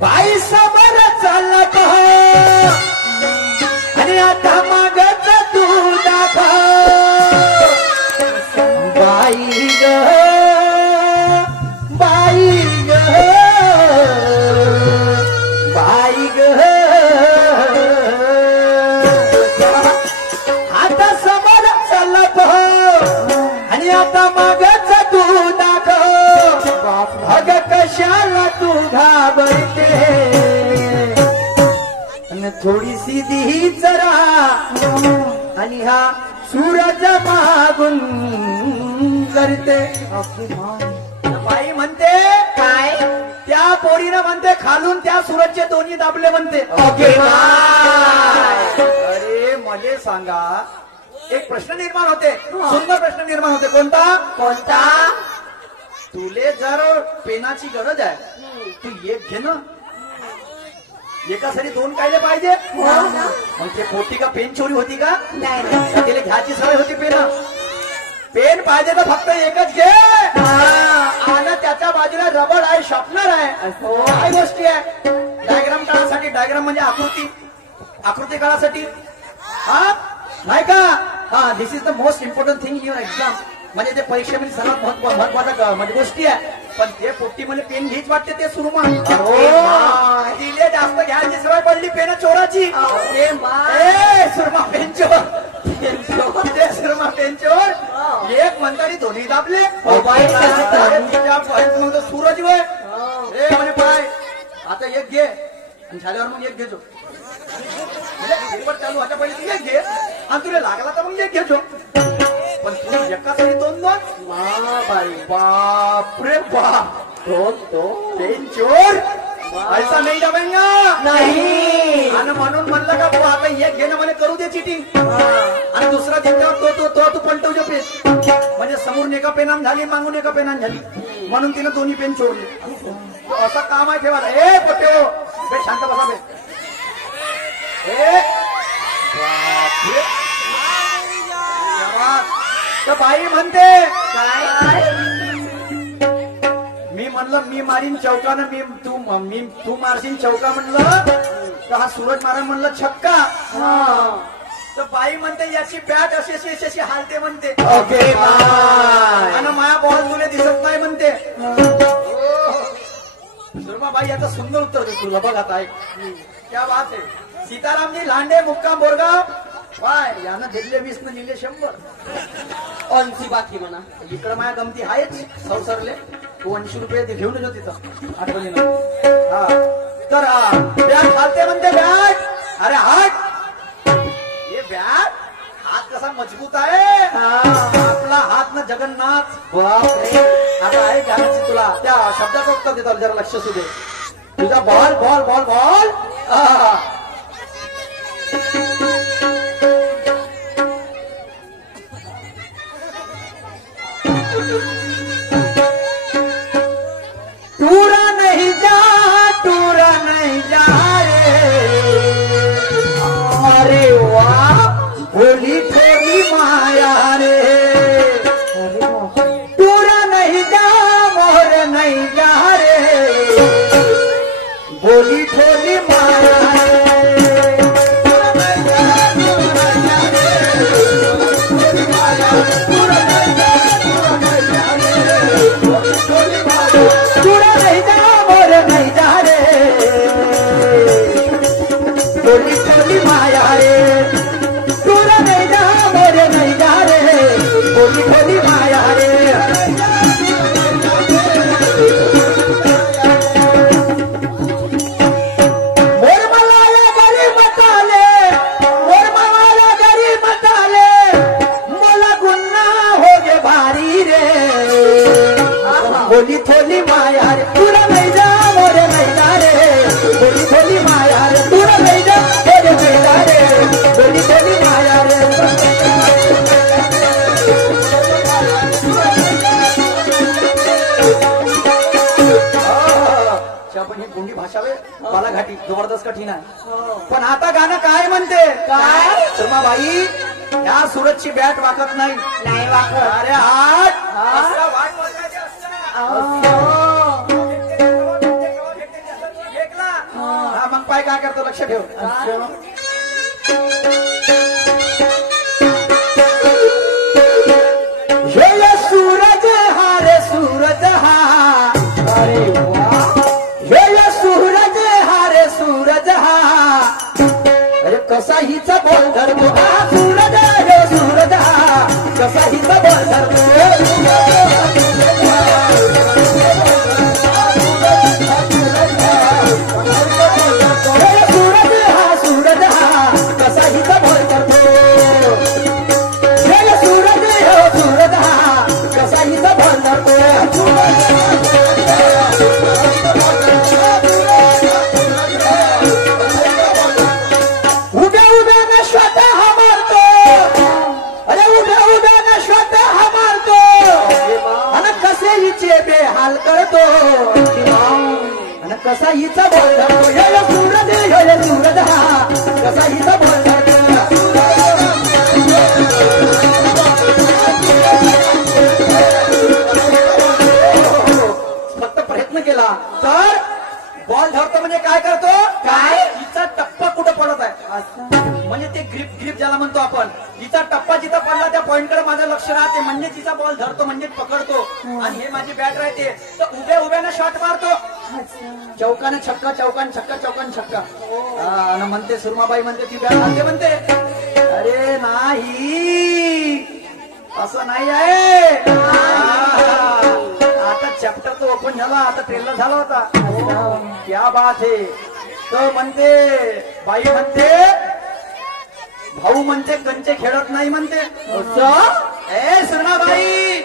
बाई समोर चालत आणि आता मागच तू दाखव बाई ग बाई ग बाई ग आता समोर चालत आणि आता मागच तू दाखव अग कशाला तू घाबरते आणि थोडीशी दी जरा आणि हा सूरज मागून करते बाई म्हणते काय त्या पोरीनं म्हणते खालून त्या सूरजचे दोन्ही दाबले म्हणते ओके अरे मले सांगा एक प्रश्न निर्माण होते सुंदर प्रश्न निर्माण होते कोणता कोणता तुले जर पेनाची गरज आहे तू एक घे ना एकासाठी दोन कायले पाहिजे मग ते पोटी का पेन चोरी होती का नाही तिला घ्यायची सवय होती पेन पाहिजे तर फक्त एकच घे आणि त्याच्या बाजूला रबड आहे शॉर्पनर आहे काय गोष्टी आहे डायग्राम काढायसाठी डायग्राम म्हणजे आकृती काढायसाठी हा नाही का हा this is the most important thing in your exam म्हणजे ते परीक्षेमध्ये सर्वात महत्वाचा म्हणजे गोष्टी आहे पण ते पोट्टी मध्ये पेन घ्यायच वाटते ते सुरुमा तिले जास्त घ्यायची सवय पडली पेन चोराची सुरमा पेन चोर सुरमा पेन चोर एक म्हणतानी दोन्ही दाबले सूरज वय म्हणे पाय आता एक घे आणि झाल्यावर मग एक घेजो म्हणजे चालू व्हायच्या पहिले तू एक घे आणि तुला लागला तर मग एक घेजो पण तू एकासाठी दोन बापरे बाप पेन चोर ऐसा नाही जमेगा नाही आणि म्हणून म्हणलं का तू आता एक घेणं म्हणे करू दे चिटिंग आणि दुसरा जिंकल्यावर तू पलटवજો पेन म्हणजे समोरून एका पेनान झाली मागून एका पेनान झाली म्हणून तिनं दोन्ही पेन चोरले असं काम आहे ठेवा ए पोटे बे शांत बसा बे तर बाई म्हणते काय मी म्हणलं मी मारीन चौकानं तू मारशील चौका म्हणलं तर हा सूरज मारा म्हणलं छक्का तर बाई म्हणते याची बॅट अशी हालते म्हणते आणि माया बॉल तुला दिसत नाही म्हणते सुरमा बाई याचं सुंदर उत्तर दे तुला बघ आता क्या बात आहे सीतारामजी लांडे मुक्काम बोरगाव बाय यानं दिले 20 न लिहिले 100 80 बाकी म्हणा इकडं माझ्या गमती आहेच संसरले तू 80 रुपये घेऊन येतो तिथं आठवणीनं हा तर बॅट घालते म्हणते बॅट अरे हात हे बॅट हात कसा मजबूत आहे आपला हात ना जगन्नाथ बापरे आता आहे गाण्याची तुला त्या शब्दाचं उत्तर देतो जरा लक्ष असू दे तुझा बॉल बॉल बॉल बॉल टूरा नहीं जा रे अरे वाह भोली थोड़ी माया रे टूरा नहीं जा मोर नहीं जा रे भोली थोड़ी माया थोड़ी थोड़ी माया रे पूरा नहीं जा मोरे नहीं जा रे थोड़ी थोड़ी माया रे मोर मलाया गरी मताले मोला गुन्ना हो गे भारी रे थोड़ी थोड़ी माया रे पूरा नहीं जा मोरे नहीं जा रे थोड़ी थोड़ी माया रे पूरा नहीं जा मोरे नहीं जा रे थोड़ी थोड़ी माया रे पण ही गोंडी भाषा वे बालाघाटी जबरदस्त कठीण आहे पण आता गाणं काय म्हणते काय शर्माबाई या सूरजची बॅट वाकत नाही वाकत अरे हात वाट पाय काय करतो लक्ष ठेव. हे सूरज हा रे सूरज हा, अरे वा, हे सूरज हा रे सूरज हा, अरे कसा हिचा बोल धरतो हा सूरज, हे सूरज हा कसा हिचा बोल धरतो. हाल करतो आणि कसा हिचा बोल धरतो. हे सूरज, हे सूरज हा कसा हिचा बोल धरतो. फक्त प्रयत्न केला तर बॉल धरतो म्हणजे काय करतो, काय हिचा टप्पा कुठं पडत आहे म्हणजे ते ग्रिप ज्याला म्हणतो आपण. हिचा टप्पा जिथं पडला त्या पॉइंटकडे माझं लक्ष राहते म्हणजे तिचा बॉल धरतो म्हणजे पकडतो. आणि हे माझी बॅट राहते तर उभ्या उभ्यानं शॉट मारतो. चौकाने छक्का, चौकान छक्का, चौकान छक्का. म्हणते सुरमाबाई म्हणते ती बॅट म्हणते, म्हणते अरे नाही असं नाही आहे. आता चॅप्टर तो ओपन झाला, आता ट्रेलर झाला होता. क्या बात आहे. तो म्हणते बाई म्हणते भाऊ म्हणते कंचे खेळत नाही म्हणते. ए सुरमाबाई,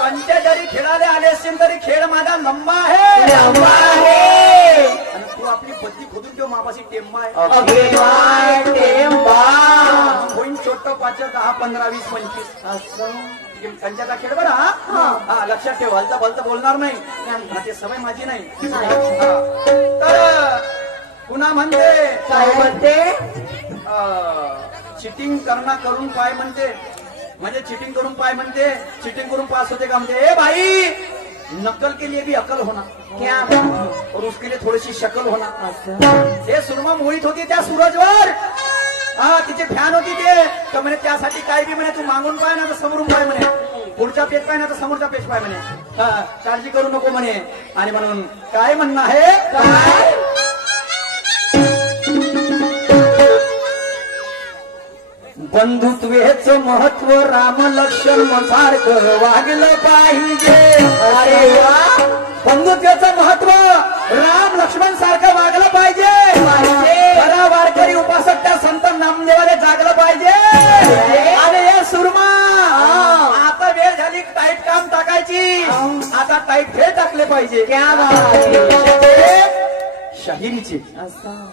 कंचे जरी खेळायला आले असतील तरी खेळ माझा लंबा आहे, लंबा आहे. आणि तू आपली बद्दी खोदून ठेव मापाशी टेंबा आहे. टेंबा होईन छोट 5, 10, 15, 20, 25 कंच्याचा खेळ बरं. हा लक्षात ठेव. हलता भलता बोलणार नाही, ते सवय माझी नाही. तर पुन्हा म्हणते काय म्हणते, चिटिंग करून पाय म्हणते, म्हणजे चिटिंग करून पाय म्हणते. चिटिंग करून पास होते का म्हणते. ए भाई नकल के लिए भी अकल होना क्या, और उसके लिए थोडीशी शकल होना. हे सुरमा मोहित होती त्या सूरजवर. हा तिचे फॅन होती ते. तर म्हणे त्यासाठी काय बी म्हणे तू मागून पाय ना तर समोरून पाय म्हणे, पुढचा पेज पाय ना तर समोरचा पेज पाय म्हणे. काळजी करू नको म्हणे. आणि म्हणून काय म्हणणं आहे, काय बंधुत्वेचं महत्व राम लक्ष्मण सारखं वागलं पाहिजे. अरे वा, बंधुत्वाचं महत्व राम लक्ष्मण सारखं वागलं पाहिजे. खरा वारकरी उपासक त्या संत नामदेवाने जागलं पाहिजे. अरे हे सुरमा आता वेळ झाली टाईट काम टाकायची, आता टाईट खेळ टाकले पाहिजे. शाहिरीची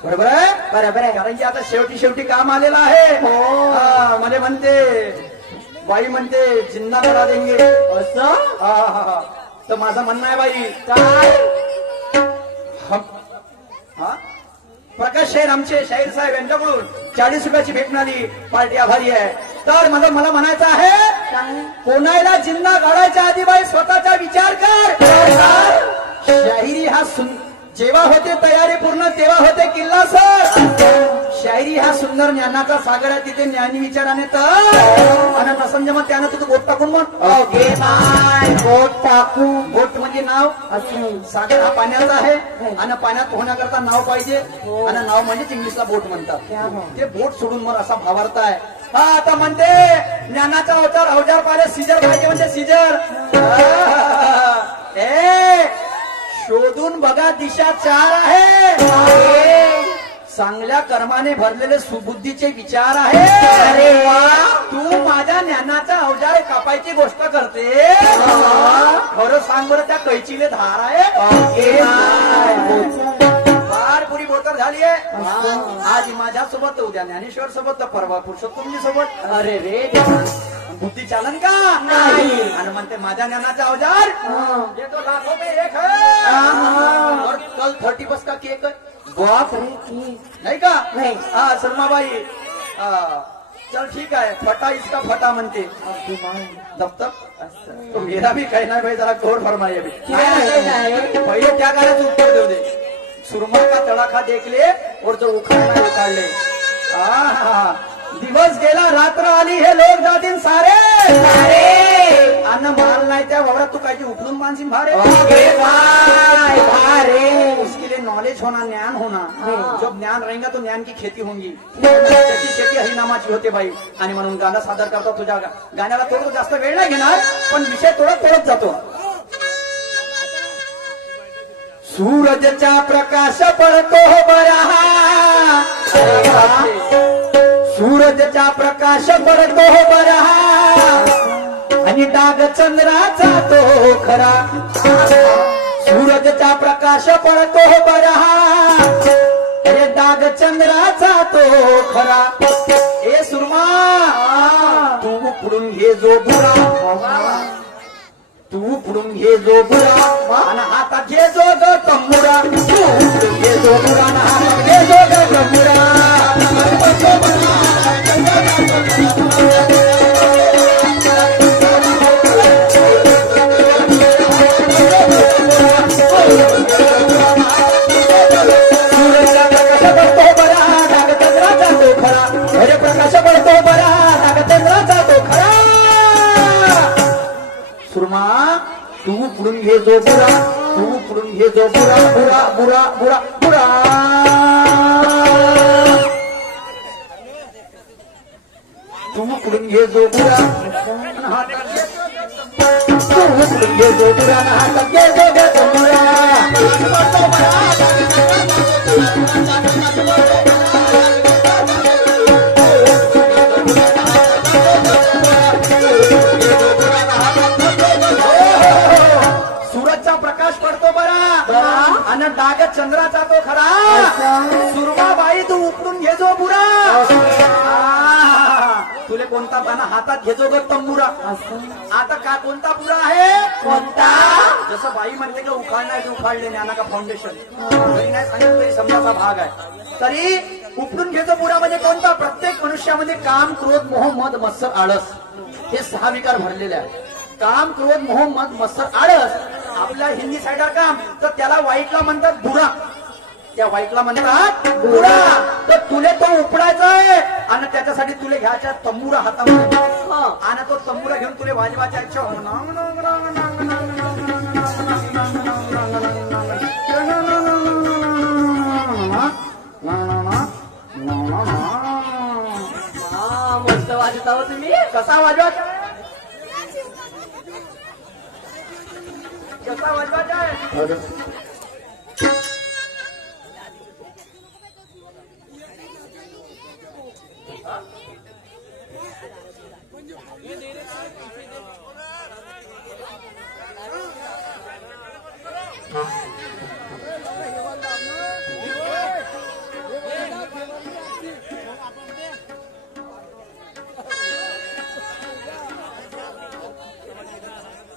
बरोबर आहे, बरोबर आहे. कारण की आता शेवटी काम आलेलं आहे. मला म्हणते बाई म्हणते जिन्ना करा देंगे असं. तर माझं म्हणणं आहे बाई काय, प्रकाश शाहीर आमचे शाहीर साहेब यांच्याकडून 40 रुपयाची भेट मिळाली. पार्टी आभारी आहे. तर मला म्हणायचं आहे कोणाला जिन्ना काढायच्या आधी बाई स्वतःचा विचार कर. शाहिरी हा जेव्हा होते तयारी पूर्ण तेव्हा होते किल्ला सर. शायरी हा सुंदर ज्ञानाचा सागर आहे. तिथे ज्ञानी विचाराने तर आणि नसंज मग त्यानं तुझं बोट टाकून मग बोट टाकू. बोट म्हणजे नाव. सागर हा पाण्याचा आहे आणि पाण्यात होण्याकरता नाव पाहिजे. आणि नाव म्हणजेच इंग्लिशला बोट म्हणतात. ते बोट सोडून मग असा भावार्थ आहे. हा आता म्हणते ज्ञानाचा अवजार पाहिजे सीजर पाहिजे म्हणजे सीजर. शोधून बघा दिशा 4 आहे. चांगल्या कर्माने भरलेले सुबुद्धीचे विचार आहे. अरे वा, तू माझ्या ज्ञानाचा अवजार कापायची गोष्ट करते. खरं सांग बरं त्या कैचीले धार आहे. फार पुरी बोटर झाली आहे. आज माझ्यासोबत उद्या ज्ञानेश्वर सोबत तर परवा पुरुषोत्तमजी सोबत. अरे रे बुद्धी चालन का नाही. आणि म्हणते माझ्या ज्ञानाचा अवजार ये तो लाखों में एक है और कल 30 का केक बाप नाही का. नाही शर्माबाई चल ठीक आहे. फटा इसका फटा म्हणते. दफ्तर तो मेरा भी कहना है भाई जरा गौर फरमाइए. पहिले त्या कार्याचं उत्तर देऊ दे. सुरमा का तड़ाखा देख ले और जो उखाड़ना उखाड़ले. दिवस गेला रात्र आली हे लोक जातील सारे अन्न माल नाही त्या वावरात तू काय उठून मानसिन भारे उसके लिए नॉलेज होना ज्ञान होना जब ज्ञान रहेगा तो ज्ञान की खेती होंगी त्याची शेती हरिनामाची होते बाई. आणि म्हणून गाणं सादर करतो. तुझ्या गाण्याला थोडं जास्त वेळ नाही घेणार पण विषय थोडा तोडत जातो. सूरजचा प्रकाश पडतो बरा सूरजचा प्रकाश पडतो बरा आणि डाग चंद्राचा तो खरा. सूरजचा प्रकाश पडतो बरा अरे डाग चंद्राचा तो खरा. ए सुरमा तू पुढून घे जो बुरा तू पुढून घे जो बुरा आणि हातात घे जो ग तंबुरा. तू घे जो बुरा आणि हातात घे जो ग तंबुरा. सूरजचा प्रकाश पडतो बरा डाग चंद्राचा तो खरा. अरे प्रकाश पडतो बरा डाग चंद्राचा तो खरा. सुरमा तू पुढून घे जो बुरा तू पुढून घे जो बुरा बुरा बुरा बुरा बुरा. तू पुढून घे जो बुरा तू पुढून घे जो बुरा ना हातात घे जो ग तंबुरा. सूरजचा प्रकाश पडतो बरा आणि डाग चंद्राचा तो खरा. सुरमाबाई तू उपडून घे जो बुरा तुले कोणता बाणा हातात घेजो ग तंबुरा. आता का कोणता बुरा आहे कोणता जसं बाई म्हणते का उखाडणार उखाडले ज्ञाना का फाउंडेशन तरी नाही सांगितलं तरी समजाचा भाग आहे. तरी उपडून घेजो बुरा म्हणजे कोणता. प्रत्येक मनुष्यामध्ये काम क्रोध मोह मद मत्सर आळस हे 6 विकार भरलेले आहेत. काम क्रोध मोह मद मत्सर आळस आपल्या हिंदी साईडर काम तर त्याला वाईटला म्हणतात बुरा. त्या वाईटला म्हणतात बुरा. तर तुले तो उपडायचा आहे आणि त्याच्यासाठी तुले घ्यायचा तंबुरा हातामध्ये आणि तो तंबुरा घेऊन तुले वाजवायचा इच्छा मस्त वाजता हो तुम्ही. कसा वाजवायचा कसा वाजवायचा आहे.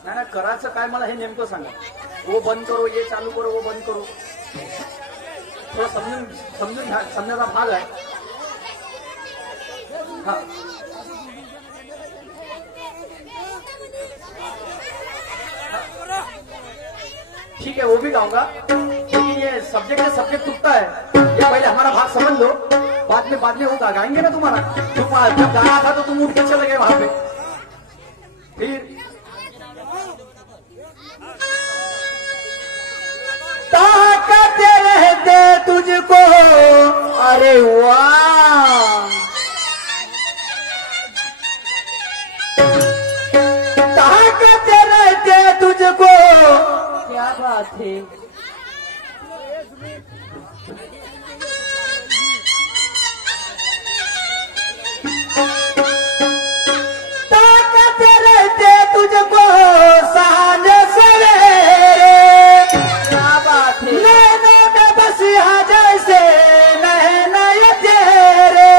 नाही करायचं काय मला हे नेमकं सांगा. वो बंद करो ये चालू करो वो बंद करो थोडं समजून समजायचा भाग आहे. हा ठीक है वो भी गाऊंगा लेकिन ये सब्जेक्ट टूटता है. ये पहले हमारा भाग समझ लो बाद में होगा गाएंगे ना तुम्हारा. तुम जब गाना था तो तुम उठ के चले गए वहां पे. फिर ताकते रहते तुझको अरे वाह ताकते रहते तुझको क्या बात है. ताकते रहते तुझको सांझ सवेरे क्या बात है. नैनों में बसिया जैसे नैना तेरे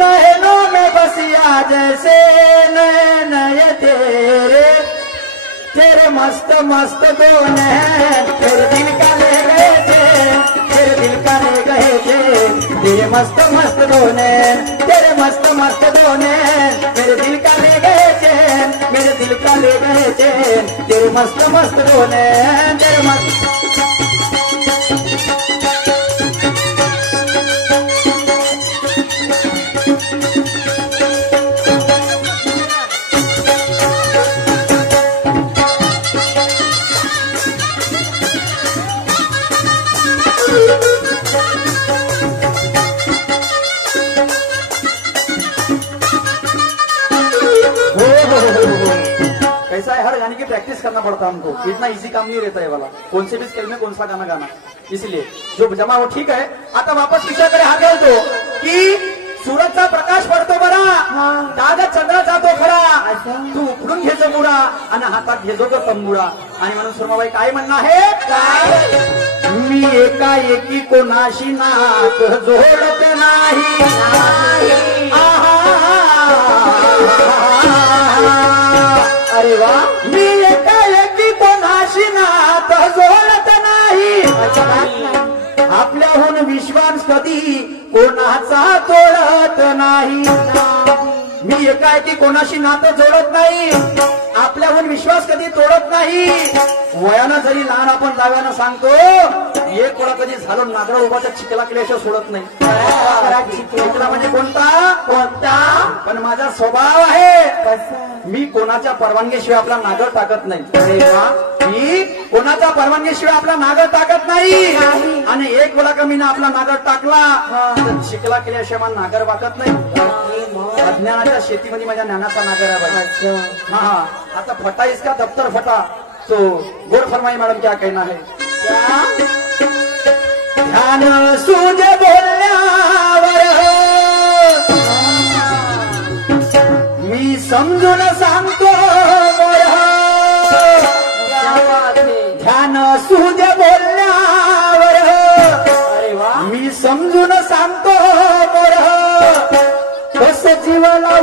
नैनों में बसिया जैसे नैना तेरे तेरे मस्त मस्त दोन तेरे दिल का ले गए थे तेरे दिल का ले गए थे. तेरे मस्त मस्त दोन तेरे मस्त मस्त दोन मेरे दिल का ले गए थे मेरे दिल का ले गए थे. तेरे मस्त मस्त दोन तेरे मस्त प्रैक्टिस करना पड़ता हमको, इतना इजी काम नहीं रहता है वाला, कौन से भी स्केल में कौन सा गाना गाना, इसलिए जो जमा हो ठीक आहे. आता वापस विषयाकडे हात घालतो की सूरजचा प्रकाश पडतो बरा, दादा चंद्र जातो खरा, तू उकडून घे जमुडा आणि हातात घेजो ग तंबुडा. आणि म्हणून सुरमाबाई काय म्हणणं आहे, काय मी एकाएकी कोणाशी नात जोडत नाही. अरे वा, मी एकाएकी कोणाशी नात जोडत नाही. आपल्याहून विश्वास कधी कोणाचा तोडत नाही. मी एकाएकी कोणाशी नातं जोडत नाही, आपल्याहून विश्वास कधी तोडत नाही. वयानं जरी लहान आपण दाव्यानं सांगतो, एक कोणा कधी झालं नागरा उभाचा चिखला केल्याशिवाय सोडत नाही. चिखला म्हणजे कोणता कोणता, पण माझा स्वभाव आहे मी कोणाच्या परवानगीशिवाय आपला नागर टाकत नाही. मी कोणाच्या परवानगीशिवाय आपला नागर टाकत नाही. आणि एक वेळा कमी ना आपला नागर टाकला तर चिखला केल्याशिवाय मला नागर वाकत नाही. अज्ञानाच्या शेतीमध्ये माझ्या ज्ञानाचा नागर आहे. हा, आता फटा इसका दफ्तर फटा. तो गोड फरमाई मॅडम क्या कहना है, ध्यान सूज बोलण्यावर मी समजून सांगतो मोर. ध्यान सूज बोलण्यावर मी समजून सांगतो मोर. कस जीवाला